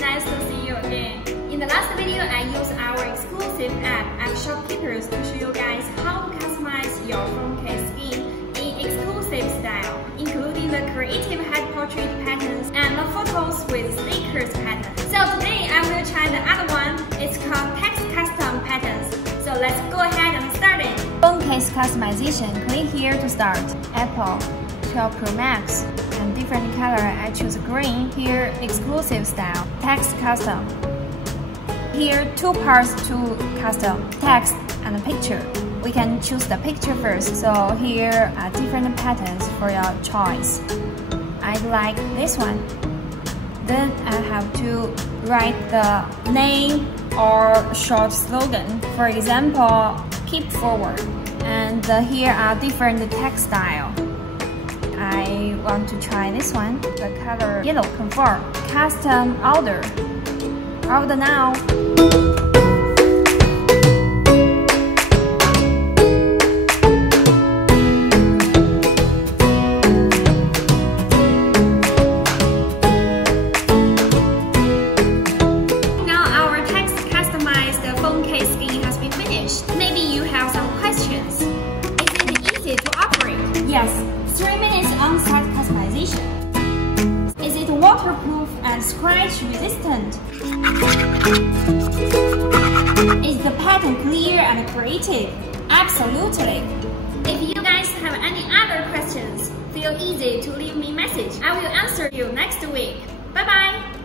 nice to see you again. In the last video, I used our exclusive app at Shopkeepers to show you guys how to customize your phone case skin in exclusive style, including the creative head portrait patterns and the photos with stickers pattern. So today I will try the other one. It's called text custom patterns. So let's go ahead and start it. Phone case customization, click here to start. Apple 12 Pro Max and different color. I choose green. Here exclusive style, text custom. Here two parts to custom, text and a picture. We can choose the picture first. So here are different patterns for your choice. I like this one. Then I have to write the name or short slogan. For example, keep forward. And here are different text style. I want to try this one. The color yellow, confirm. Custom order. Order now. Now our text customized phone case skin has been finished. Maybe you have some questions. Is it easy to operate? Yes. 3 minutes on-site customization. Is it waterproof and scratch resistant? Is the pattern clear and creative? Absolutely. If you guys have any other questions, feel easy to leave me a message. I will answer you next week. Bye bye.